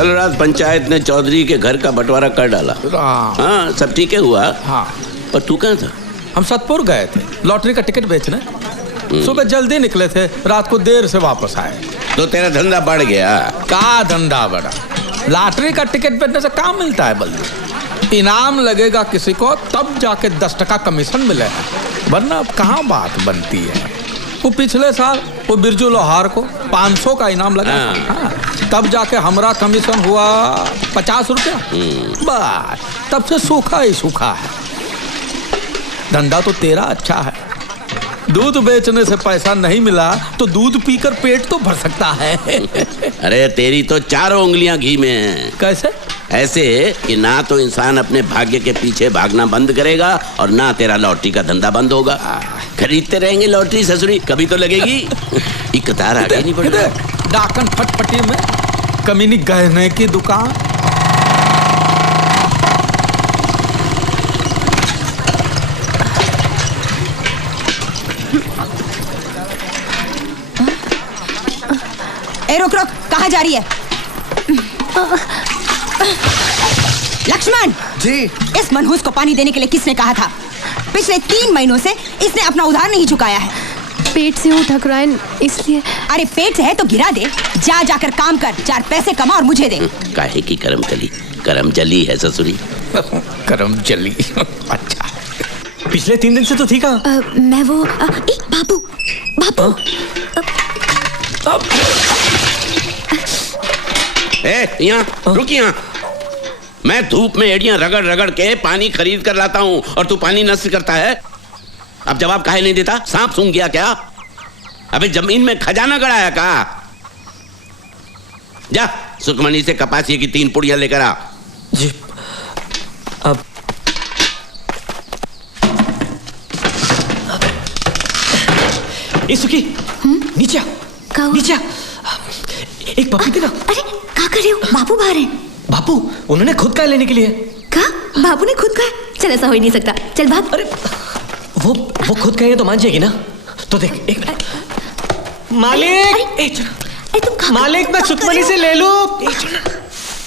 कल रात पंचायत ने चौधरी के घर का बंटवारा कर डाला। हाँ, सब ठीक है हुआ। हाँ। और तू कहाँ था? हम सतपुर गए थे लॉटरी का टिकट बेचने। सुबह जल्दी निकले थे, रात को देर से वापस आए। तो तेरा धंधा बढ़ गया? का धंधा बढ़ा? लॉटरी का टिकट बेचने से काम मिलता है बल्कि इनाम लगेगा किसी को तब जाके 10% कमीशन मिलेगा, वरना अब कहाँ बात बनती है। वो पिछले साल वो बिरजू लोहार को 500 का इनाम लगा। हाँ, तब जाके हमारा कमीशन हुआ 50 रुपया। बस तब से सूखा ही सूखा है। धंधा तो तेरा अच्छा है, दूध बेचने से पैसा नहीं मिला तो दूध पीकर पेट तो भर सकता है। अरे तेरी तो 4 उंगलियां घी में हैं। कैसे? ऐसे कि ना तो इंसान अपने भाग्य के पीछे भागना बंद करेगा और ना तेरा लॉटरी का धंधा बंद होगा। खरीदते रहेंगे लॉटरी ससुरी, कभी तो लगेगी। एक कतार आगे नहीं बढ़ रहा। डाकन फटफटी में कमीनी गहने की दुकान। ए रुक रुक, कहाँ जा रही है? लक्ष्मण जी। इस मनहूस को पानी देने के लिए किसने कहा था? पिछले 3 महीनों से इसने अपना उधार नहीं चुकाया है। पेट से हूँ ठकुराइन, इसलिए। अरे पेट से है तो गिरा दे, जाकर काम कर, 4 पैसे कमा और मुझे दे। काहे की करम जली है ससुरी। करम जली। अच्छा, पिछले 3 दिन से तो थी कहाँ? मैं वो बाबू यहाँ रुक, यहाँ मैं धूप में एड़ियां रगड़ रगड़ के पानी खरीद कर लाता हूँ और तू पानी नष्ट करता है। अब जवाब काहे नहीं देता? सांप सूंघ गया क्या? अबे जमीन में खजाना गड़ाया का? जा सुखमनी से कपासिये की 3 पुड़ियां लेकर आ। जी। अब सुखी नीचे आ, नीचे आ। एक पप्पी देना। अरे क्या कर रहे हो? बाबू बाहर है। बापू उन्होंने खुद का लेने के लिए। क्या? बाबू ने खुद का? चल ऐसा हो ही नहीं सकता, चल भाग। अरे वो खुद कहेंगे तो मान जाएगी ना। तो देख एक मिनट। मालिक, अरे तुम मालिक मैं सुखमनी से ले लूं।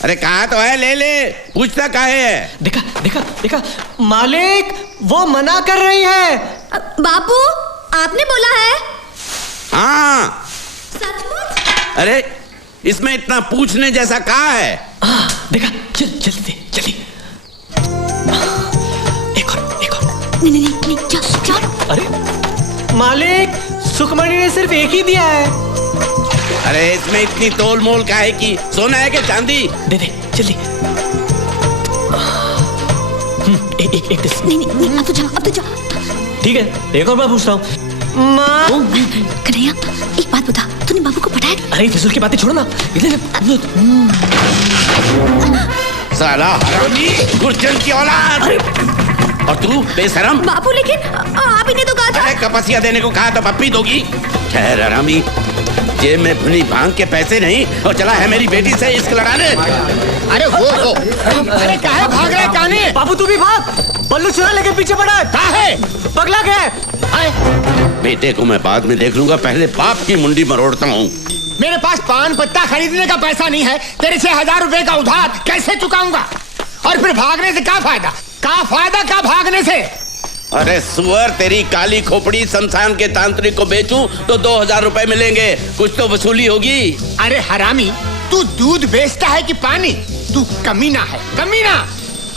अरे कहा तो है, ले ले, पूछता काहे है? देखा मालिक वो मना कर रही है। बापू आपने बोला है? हाँ। सचमुच? अरे इसमें इतना पूछने जैसा कहा है? देखा, जल्दी एक और। नहीं चल। अरे मालिक सुखमणी ने सिर्फ एक ही दिया है। अरे इसमें इतनी तोल मोल काहे की? सोना है कि चांदी? दे जल्दी। एक नहीं अब तो जा। ठीक है, एक और बार पूछता हूँ। कन्हैया एक बात बता, तूने बाबू को पटाया? अरे फिजूल की बातें छोड़ो ना, इधर। साला हरामी, गुर्जन की औलाद। और तू बेशरम। बाबू लेकिन आप ही ने तो कहा था। अरे कपसिया देने को कहा तो पप्पी दोगी? ठहर हरामी, जेब में भुनी भांग के पैसे नहीं और चला है मेरी बेटी से इश्क लड़ाने। अरे वो अरे काहे भाग रहे काने? बाबू तू भी भाग, बल्लू चुरा लेके पीछे पड़ा है। काहे? पगला गया। बेटे को मैं बाद में देख लूंगा, पहले बाप की मुंडी मरोड़ता हूँ। मेरे पास पान पत्ता खरीदने का पैसा नहीं है, तेरे 6000 रुपए का उधार कैसे चुकाऊंगा? और फिर भागने से क्या फायदा क्या भागने से? अरे सुअर, तेरी काली खोपड़ी शमशान के तांत्रिक को बेचूं तो 2000 रुपए मिलेंगे, कुछ तो वसूली होगी। अरे हरामी, तू दूध बेचता है कि पानी? तू कमीना है, कमीना।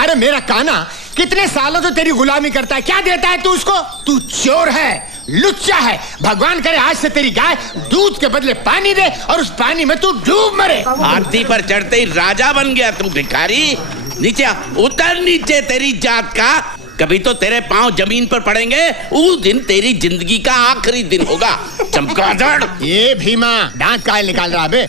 अरे मेरा काना कितने सालों से तेरी गुलामी करता है, क्या देता है तू उसको? तू चोर है, लुच्चा है। भगवान करे आज से तेरी गाय दूध के बदले पानी दे और उस पानी में तू डूब मरे। हाथी पर चढ़ते ही राजा बन गया तू भिखारी। नीचे उतर नीचे, तेरी जात का कभी तो तेरे पांव जमीन पर पड़ेंगे, उस दिन तेरी जिंदगी का आखिरी दिन होगा। चमगादड़। ये भीमा दांत काहे निकाल रहा बे?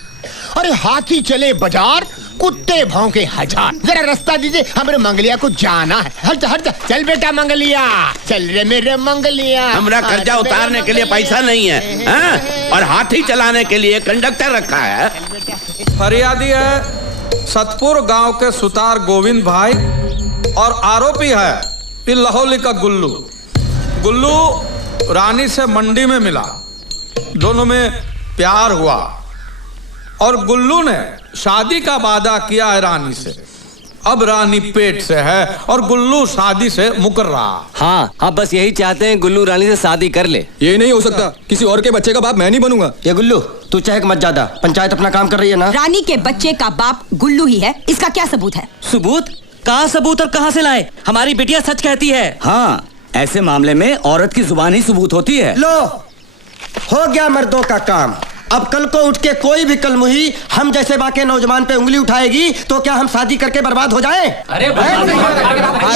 अरे हाथी चले बाजार, कुत्ते भौंके 1000। जरा रास्ता दीजिए, हमारे मंगलिया को जाना है। हट जा, चल बेटा मंगलिया, चल रे मेरे मंगलिया। हमरा कर्जा उतारने के लिए पैसा नहीं है, हाँ? और हाथी चलाने के लिए कंडक्टर रखा है। फरियादी है सतपुर गांव के सुतार गोविंद भाई और आरोपी है लाहौली का गुल्लू रानी से मंडी में मिला, दोनों में प्यार हुआ। और गुल्लू ने शादी का वादा किया है रानी से। अब रानी पेट से है और गुल्लू शादी से मुकर रहा। हाँ, आप बस यही चाहते हैं गुल्लू रानी से शादी कर ले। ये नहीं हो सकता, किसी और के बच्चे का बाप मैं नहीं बनूंगा। ये गुल्लू तू चहक मत ज्यादा, पंचायत अपना काम कर रही है ना। रानी के बच्चे का बाप गुल्लू ही है, इसका क्या सबूत है? सबूत? कहाँ सबूत और कहाँ से लाए? हमारी बिटिया सच कहती है। हाँ, ऐसे मामले में औरत की जुबान ही सबूत होती है। लो, हो गया मर्दों का काम। अब कल को उठ के कोई भी कलमुही हम जैसे बाके नौजवान पे उंगली उठाएगी तो क्या हम शादी करके बर्बाद हो जाएं?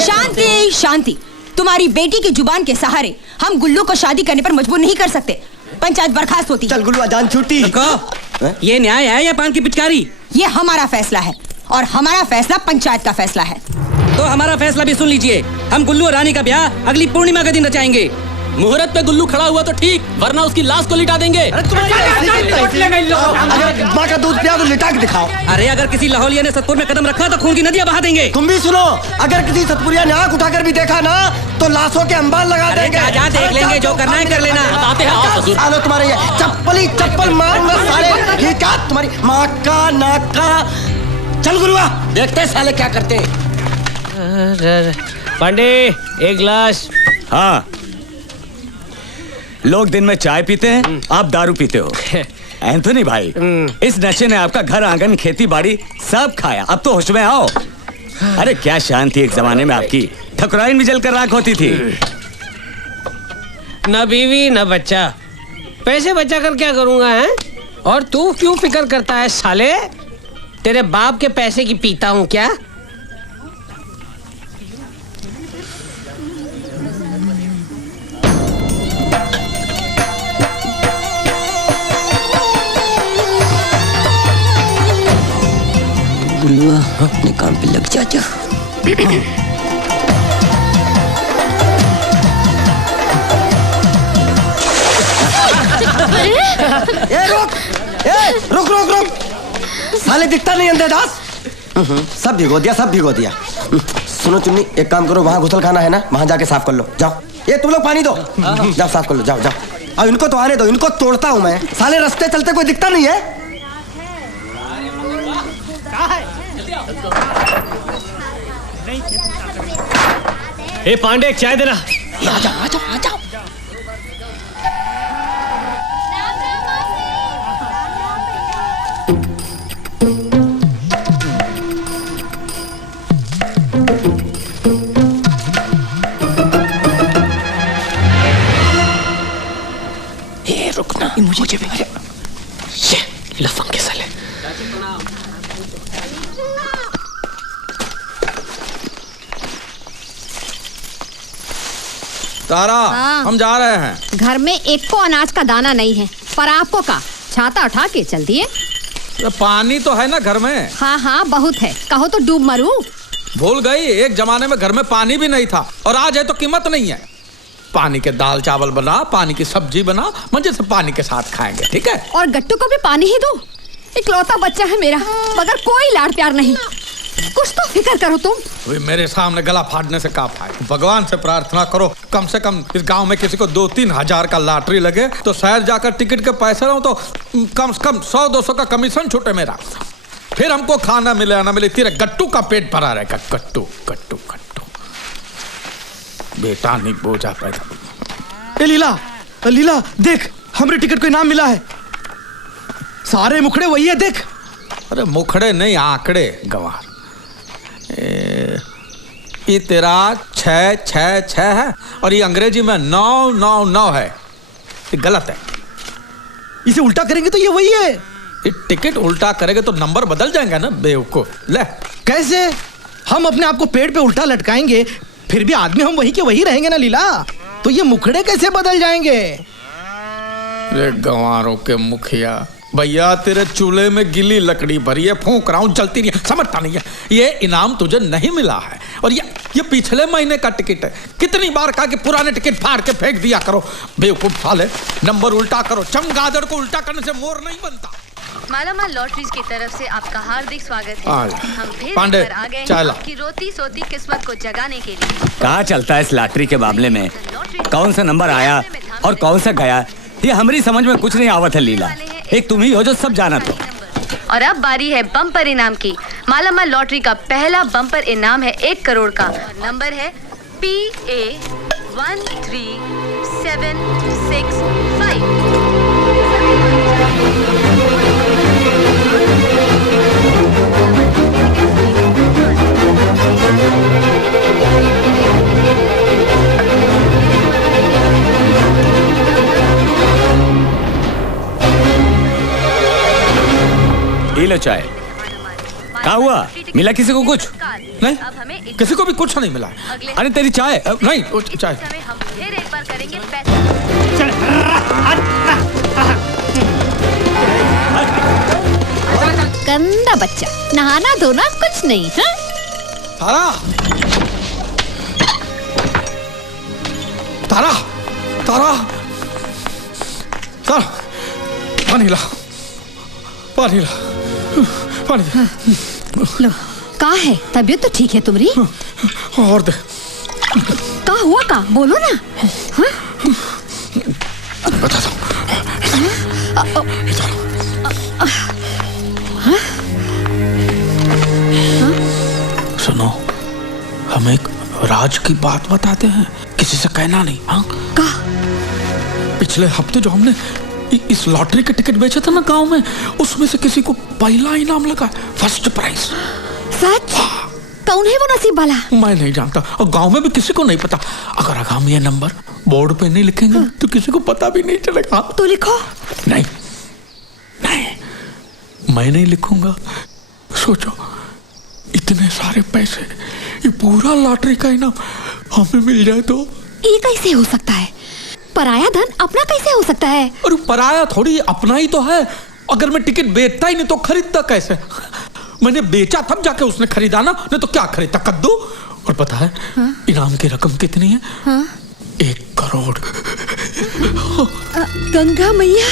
शांति शांति, तुम्हारी बेटी की जुबान के सहारे हम गुल्लू को शादी करने पर मजबूर नहीं कर सकते। पंचायत बर्खास्त होती। चल गुल्लू, अजान छूटी। ये न्याय है या पान की पिचकारी? ये हमारा फैसला है और हमारा फैसला पंचायत का फैसला है। तो हमारा फैसला भी सुन लीजिए। हम गुल्लू और रानी का ब्याह अगली पूर्णिमा के दिन रचाएंगे। मुहूर्त पे गुल्लू खड़ा हुआ तो ठीक, वरना उसकी लाश को लिटा देंगे। अगर माँ का दूध पिया तो लिटा के दिखाओ। अरे अगर किसी लाहौलिया ने सतपुर में कदम रखा तो खून की नदियां बहा देंगे। तुम भी सुनो, अगर किसी सतपुरिया ने आंख उठाकर भी देखा ना तो लाशों के अंबार लगा देंगे। जा देख लेंगे, जो करना है कर लेना। आते हैं, आओ ससुर। सालो तुम्हारे ये चप्पल मारूंगा साले। ठीक है, तुम्हारी माँ का नाक का। चल गुरुआ, देखते हैं साले क्या करते हैं। पांडे, एक गिलास। हाँ, लोग दिन में चाय पीते हैं, आप दारू पीते हो। एंथोनी भाई, इस नशे ने आपका घर आंगन खेती बाड़ी सब खाया। अब तो होश में आओ। अरे क्या शांति एक जमाने में आपकी, ठकुराइन भी जलकर राख होती थी। न बीवी न बच्चा, पैसे बचा कर क्या करूंगा है? और तू क्यों फिक्र करता है साले? तेरे बाप के पैसे की पीता हूँ क्या? गुल्लुआ, अपने काम पे लग जा। रुक। साले दिखता नहीं अंधेदास। सब भिगो दिया। सुनो चुन्नी, एक काम करो, वहाँ घुसल खाना है ना, वहाँ जाके साफ कर लो। जाओ, ये तुम लोग पानी दो, जाओ साफ कर लो। जाओ। अब इनको तो आने दो, इनको तोड़ता हूँ मैं। साले रास्ते चलते कोई दिखता नहीं है। ए पांडे, एक चाय देना। आ जाओ। ये रुकना, मुझे भी ये लफंग के साले। तारा, हाँ। हम जा रहे हैं। घर में एक को अनाज का दाना नहीं है, पर आपको का छाता उठा के चल दिए। पानी तो है ना घर में? हाँ बहुत है, कहो तो डूब मरूं। भूल गई, एक जमाने में घर में पानी भी नहीं था और आज है तो कीमत नहीं है। पानी के दाल चावल बना, पानी की सब्जी बना, मजे से पानी के साथ खाएंगे, ठीक है? और गट्टू को भी पानी ही दो। इकलौता बच्चा है मेरा, मगर कोई लाड़ प्यार नहीं। कुछ तो फिक्र करो तुम। वे मेरे सामने गला फाड़ने से का फायदा? भगवान से प्रार्थना करो कम से कम इस गांव में किसी को 2-3 हजार का लॉटरी लगे तो शहर जाकर टिकट के पैसे रहो तो कम से कम 100-200 का कमीशन छूटे मेरा। फिर हमको खाना मिले या ना मिले, तेरे गट्टू का पेट भरा रहेगा। गट्टू बेटा नहीं बोझा पैदा। लीला देख, हमरे टिकट को इनाम मिला है। सारे मुखड़े वही है, देख। अरे मुखड़े नहीं, आंकड़े गंवार। ये तेरा 666 है और ये अंग्रेजी में 999 है। ये गलत है। इसे उल्टा करेंगे तो ये वही है। ये टिकट उल्टा करेंगे तो नंबर बदल जाएंगे ना बेवकूफ। ले, कैसे? हम अपने आप को पेड़ पे उल्टा लटकाएंगे, फिर भी आदमी हम वही के वही रहेंगे ना लीला। तो ये मुखड़े कैसे बदल जाएंगे? रे गंवारों के मुखिया, भैया तेरे चूल्हे में गिली लकड़ी भरी है, फूंक रहा हूं, जलती नहीं है, समझता नहीं है। ये इनाम तुझे नहीं मिला है और ये पिछले महीने का टिकट है। कितनी बार कहा कि पुराने टिकट फाड़ के फेंक दिया करो, बेवकूफ साले। नंबर उल्टा करो, चमगादड़ को उल्टा करने से मोर नहीं बनता। मालामाल लॉटरीज की तरफ से आपका हार्दिक स्वागत है। हम फिर पांडे, लेकर आ गए हैं आपकी रोती सोती किस्मत को जगाने के लिए। कहाँ चलता है इस लॉटरी के मामले में? कौन सा नंबर आया और कौन सा गया, ये हमारी समझ में कुछ नहीं आवत है लीला। एक तुम ही हो जो सब जाना तो। और अब बारी है बम्पर इनाम की। मालामाल लॉटरी का पहला बम्पर इनाम है 1 करोड़ का। नंबर है ये लो चाय। क्या हुआ, मिला किसी को कुछ? नहीं, किसी को भी कुछ नहीं मिला। अरे तेरी चाय नहीं, चाय हम फिर एक बार करेंगे पैसा। गंदा बच्चा, नहाना धोना कुछ नहीं। हाँ? तारा, तारा, तारा, तारा, पानी ला, पानी ला, पानी दे। लो, का है? तबीयत तो ठीक है तुम्हारी? और दे। का हुआ का? बोलो ना। हाँ? बता दो। सुनो, हम एक राज की बात बताते हैं, किसी से कहना नहीं। हाँ? का? पिछले हफ्ते जो हमने इस लॉटरी के टिकट बेचे थे ना गांव में, उसमें से किसी को पहला इनाम लगा, फर्स्ट प्राइज। सच? कौन है वो नसीब वाला? मैं नहीं जानता और गांव में भी किसी को नहीं पता। अगर हम ये नंबर बोर्ड पे नहीं लिखेंगे तो किसी को पता भी नहीं चलेगा। तो लिखो। नहीं, नहीं, मैं नहीं लिखूंगा। सोचो, इतने सारे पैसे, ये पूरा लॉटरी का इनाम हमें मिल जाए तो? ये कैसे हो सकता है? पराया धन अपना कैसे हो सकता है? अरे पराया थोड़ी, अपना ही तो है। अगर मैं टिकट बेचता ही नहीं तो खरीदता कैसे? मैंने बेचा तब जाके उसने खरीदा ना, नहीं तो क्या खरीदता, कद्दू। और पता है इनाम की रकम कितनी है? 1 करोड़। गंगा मैया,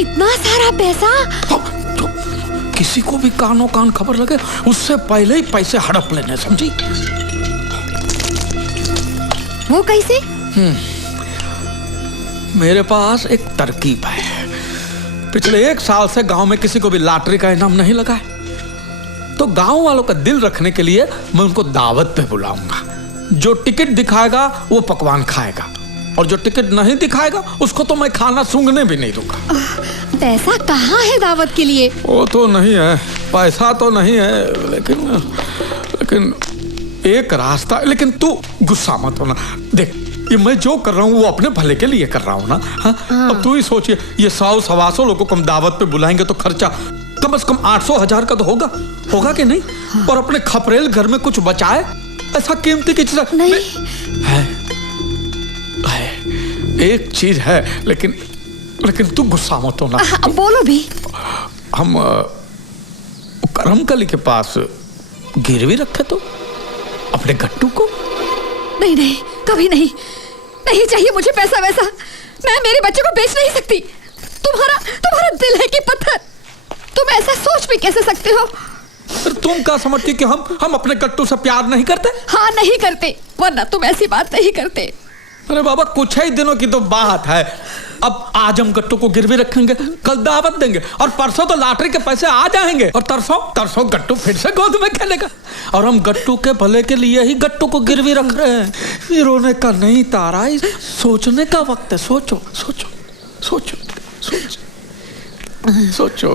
इतना सारा पैसा? किसी को भी कानों कान खबर लगे उससे पहले ही पैसे हड़प लेने, समझी? वो कैसे? मेरे पास एक तरकीब है। पिछले 1 साल से गांव में किसी को भी लॉटरी का इनाम नहीं लगा है, तो गांव वालों का दिल रखने के लिए मैं उनको दावत पे बुलाऊंगा। जो टिकट दिखाएगा वो पकवान खाएगा, और जो टिकट नहीं दिखाएगा उसको तो मैं खाना सूंघने भी नहीं दूंगा। पैसा कहाँ है दावत के लिए? वो तो नहीं है, पैसा तो नहीं है, लेकिन एक रास्ता। लेकिन तू गुस्सा मत होना। देख, ये मैं जो कर रहा हूँ वो अपने भले के लिए कर रहा हूँ ना। हाँ? अब तू ही सोचिए, ये 100-125 लोगों को हम दावत पे बुलाएंगे तो खर्चा कम से कम 800-1000 का तो होगा कि नहीं? और अपने खपरेल घर में कुछ बचाए, ऐसा कीमती की चीज नहीं है। एक चीज है, लेकिन तू गुस्सा मत होना। बोलो भी। हम करमकली के पास गिरवी रखे तो अपने गट्टू को। नहीं नहीं, कभी नहीं, नहीं चाहिए मुझे पैसा वैसा। मैं मेरे बच्चे को बेच नहीं सकती। तुम्हारा दिल है कि पत्थर? तुम ऐसा सोच भी कैसे सकते हो? तुम क्या समझती कि हम अपने गट्टू से प्यार नहीं करते? हाँ, नहीं करते, वरना तुम ऐसी बात नहीं करते। अरे बाबा, कुछ ही दिनों की तो बात है। अब आज हम गट्टू को गिरवी रखेंगे, कल दावत देंगे, और परसों तो लॉटरी के पैसे आ जाएंगे, और तरसों गट्टू फिर से गोद में खेलेगा। और हम गट्टू के भले के लिए ही गट्टू को गिरवी रख रहे हैं। ये रोने का नहीं तारा, सोचने का वक्त है। सोचो सोचो सोचो सोचो सोचो।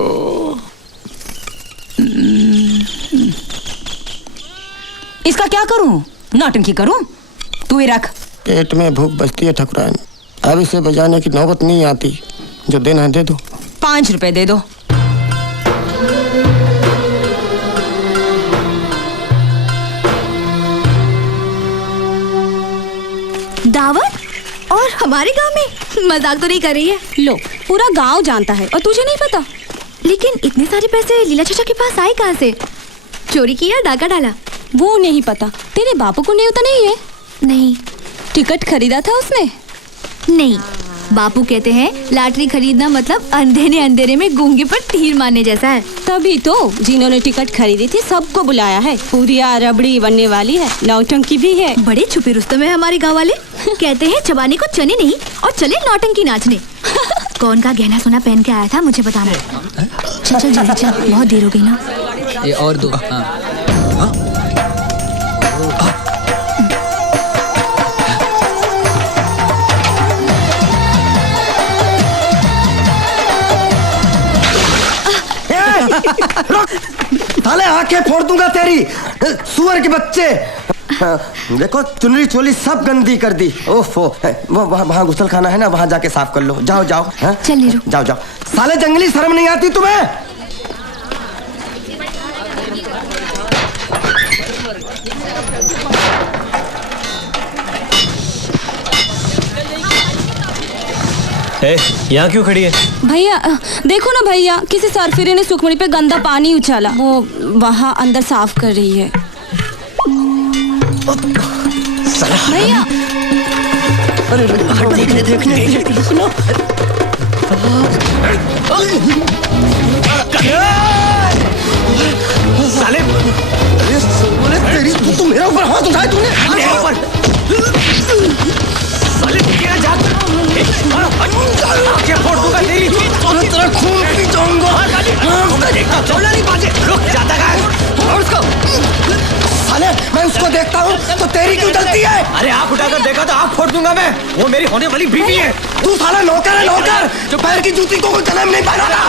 इसका क्या करूं? नौटंकी करूं? तू ही रख। पेट में भूख बचती है ठकुराइन, अब इसे बजाने की नौबत नहीं आती। जो देना है दे दो। 5 रुपए दे दो। दावत? और हमारे गांव में? मजाक तो नहीं कर रही है? लो, पूरा गांव जानता है और तुझे नहीं पता। लेकिन इतने सारे पैसे लीला चाचा के पास आए कहाँ से? चोरी किया, डाका डाला? वो नहीं पता। तेरे बापू को न्योता नहीं है? नहीं। टिकट खरीदा था उसने? नहीं। बापू कहते हैं लॉटरी खरीदना मतलब अंधेरे में गूंगे पर तीर मारने जैसा है। तभी तो जिन्होंने टिकट खरीदी थी सबको बुलाया है। पूरिया रबड़ी बनने वाली है, नौटंकी भी है। बड़े छुपे रुस्तम है हमारे गाँव वाले। कहते हैं चबाने को चने नहीं और चले नौटंकी नाचने। कौन का गहना सोना पहन के आया था मुझे बताना। चल चल जल्दी चल, बहुत देर हो गई ना। ये और दो। साले आंखें फोड़ दूंगा तेरी, सुअर के बच्चे। देखो चुनरी चोली सब गंदी कर दी। ओफो, वहाँ गुसल खाना है ना, वहाँ जाके साफ कर लो। जाओ जाओ। चल नीरू, जाओ जाओ। साले जंगली शर्म नहीं आती तुम्हें? यहाँ क्यों खड़ी है? भैया देखो ना भैया, किसी सरफिरे ने सुखमणि पे गंदा पानी उछाला, वो वहाँ अंदर साफ कर रही है। भैया देखने सुनो। साले तेरी तू मेरे ऊपर हाथ उठाए तूने? साले क्या जा? आंखें फोड़ दूंगा तेरी। तेरा खून पी जाऊंगा। छोड़ना नहीं बाजे। रुक जाता है। और उसको साले मैं उसको देखता हूँ तो तेरी क्यों जलती है? अरे आँख उठाकर देखा तो आँख फोड़ दूंगा मैं। वो मेरी होने वाली बीवी है। तू साला नौकर है, नौकर जो पैर की जूती को कोई कदम नहीं पहना था।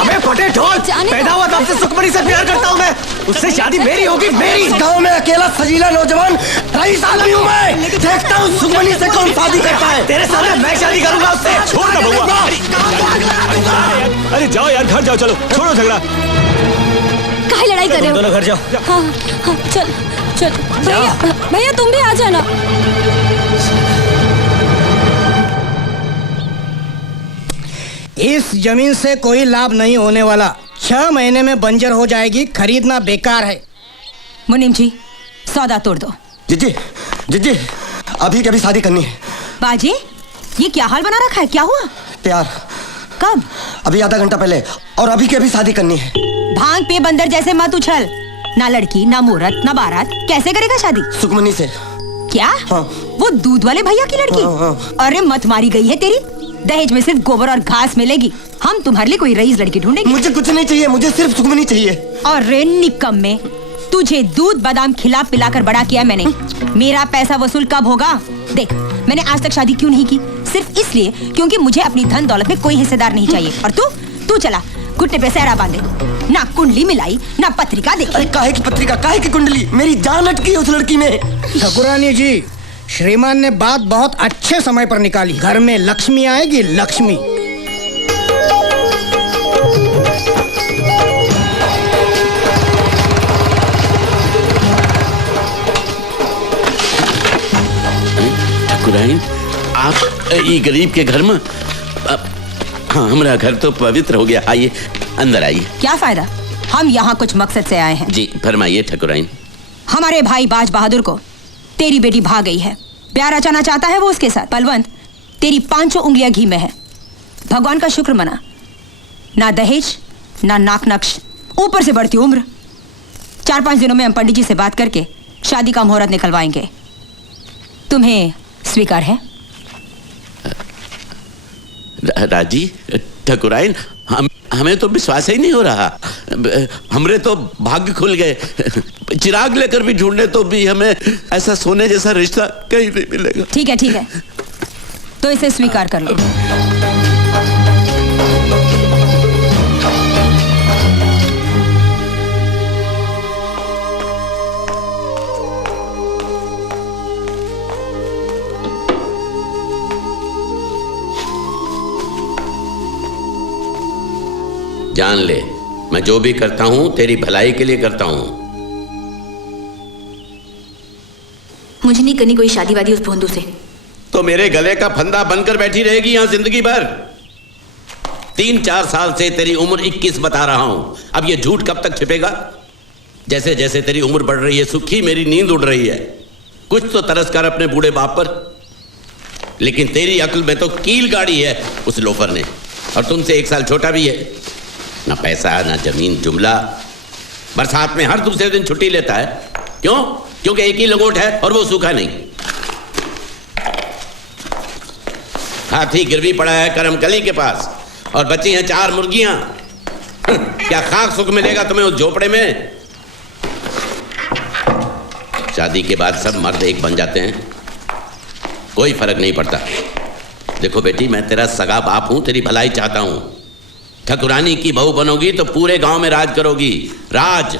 अबे फटे ढोल, पैदा हुआ तब से सुखमणि से प्यार करता हूँ मैं। उससे शादी मेरी होगी, मेरी। गांव में अकेला सजीला नौजवान रईस आदमी हूँ मैं। देखता हूँ सुखमणि से कौन शादी करता है। तेरे सामने मैं शादी करूंगा उससे। छोड़ ना बउआ। अरे जाओ यार, घर जाओ, चलो छोड़ो झगड़ा। काहे लड़ाई कर रहे हो? दोनों घर जाओ। हाँ हाँ चल चल। भैया भैया तुम भी आ जाना। इस जमीन से कोई लाभ नहीं होने वाला। 6 महीने में बंजर हो जाएगी, खरीदना बेकार है। मुनीम जी सौदा तोड़ दो। जीजी जीजी अभी कभी शादी करनी है। बाजी ये क्या हाल बना रखा है, क्या हुआ? प्यार कब? अभी आधा घंटा पहले, और अभी की अभी शादी करनी है। भांग पे बंदर जैसे मत उछल। ना लड़की ना मुहूर्त ना बारात, कैसे करेगा शादी? सुखमणि से। क्या? हाँ। वो दूध वाले भैया की लड़की? हाँ। अरे मत मारी गई है तेरी। दहेज में सिर्फ गोबर और घास मिलेगी। हम तुम्हारे लिए कोई रईस लड़की ढूंढेंगे। मुझे कुछ नहीं चाहिए, मुझे सिर्फ सुखमणि चाहिए। और रे निकम्मे, तुझे दूध बादाम खिला पिलाकर बड़ा किया मैंने। मेरा पैसा वसूल कब होगा? देख मैंने आज तक शादी क्यों नहीं की? सिर्फ इसलिए क्योंकि मुझे अपनी धन दौलत में कोई हिस्सेदार नहीं चाहिए। और तू चला घुटने पे सहरा बांधे, ना कुंडली मिलाई ना पत्रिका देखी। अरे काहे की पत्रिका, काहे की कुंडली? मेरी जान अटकी है उस लड़की में। ठाकुरानी जी, श्रीमान ने बात बहुत अच्छे समय पर निकाली। घर में लक्ष्मी आएगी, लक्ष्मी। ठाकुराइन आप ये गरीब के घर में। हाँ हमारा घर तो पवित्र हो गया। आइए अंदर आइए। क्या फायदा, हम यहाँ कुछ मकसद से आए हैं। जी फरमाइए ठाकुराइन। हमारे भाई बाज बहादुर को तेरी बेटी भाग गई है। प्यार रचाना चाहता है वो उसके साथ। बलवंत तेरी 5 उंगलियां घी में है। भगवान का शुक्र मना। ना दहेज ना नाक नक्श, ऊपर से बढ़ती उम्र। 4-5 दिनों में हम पंडित जी से बात करके शादी का मुहूर्त निकलवाएंगे। तुम्हें स्वीकार है? राजी ठाकुराइन, हमें तो विश्वास ही नहीं हो रहा। हमरे तो भाग्य खुल गए। चिराग लेकर भी ढूंढने तो भी हमें ऐसा सोने जैसा रिश्ता कहीं नहीं मिलेगा। ठीक है तो इसे स्वीकार कर लो। जान ले, मैं जो भी करता हूं तेरी भलाई के लिए करता हूं। मुझे नहीं करनी कोई शादी वादी उस भोंदू से। तो मेरे गले का फंदा बनकर बैठी रहेगी यहां जिंदगी भर। 3-4 साल से तेरी उम्र 21 बता रहा हूं। अब ये झूठ कब तक छिपेगा? जैसे जैसे तेरी उम्र बढ़ रही है सुखी मेरी नींद उड़ रही है। कुछ तो तरस कर अपने बूढ़े बाप पर। लेकिन तेरी अक्ल में तो कील गाड़ी है उस लोफर ने। और तुमसे 1 साल छोटा भी है। ना पैसा ना जमीन जुमला। बरसात में हर दूसरे दिन छुट्टी लेता है। क्यों? क्योंकि एक ही लंगोट है और वो सूखा नहीं। हाथी गिरवी पड़ा है करमकली के पास और बची हैं 4 मुर्गियां। क्या खाक सुख मिलेगा तुम्हें उस झोपड़े में? शादी के बाद सब मर्द एक बन जाते हैं, कोई फर्क नहीं पड़ता। देखो बेटी, मैं तेरा सगा बाप हूं, तेरी भलाई चाहता हूं। ठकुरानी की बहू बनोगी तो पूरे गांव में राज करोगी, राज।